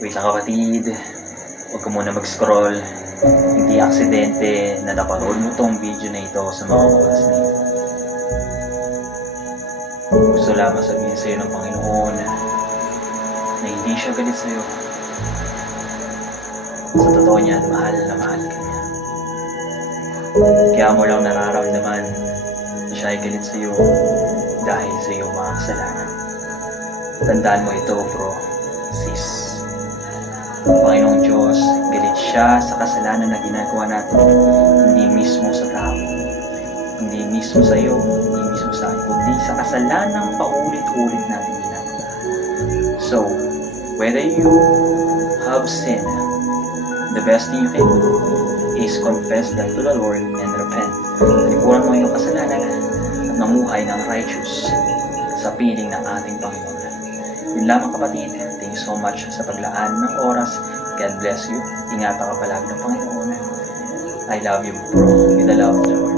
Wait lang kapatid, huwag ka muna mag-scroll. Hindi aksidente na napanood mo tong video na ito sa mga oras na ito. Gusto lamang sabihin sa'yo ng Panginoon na hindi siya galit sa'yo. Sa totoo niyan, mahal na mahal ka niya. Kaya mo lang nararamdaman na siya ay galit sa'yo dahil sa iyong mga kasalanan. Tandaan mo ito, bro, sis. Ang Panginoong Diyos, galit siya sa kasalanan na ginagawa natin, hindi mismo sa tao, hindi mismo sa iyo, hindi mismo sa akin, kundi sa kasalanang paulit-ulit natin ginagawa. So, whether you have sinned, the best thing you can do is confess that to the Lord and repent. Talikuran mo yung kasalanan at mamuhay ng righteous sa piling ng ating Panginoon. Yun lamang kapatid. Thank you so much sa paglaan ng oras. God bless you. Ingatan ka palagi ng Panginoon. I love you, bro. With the love of the Lord.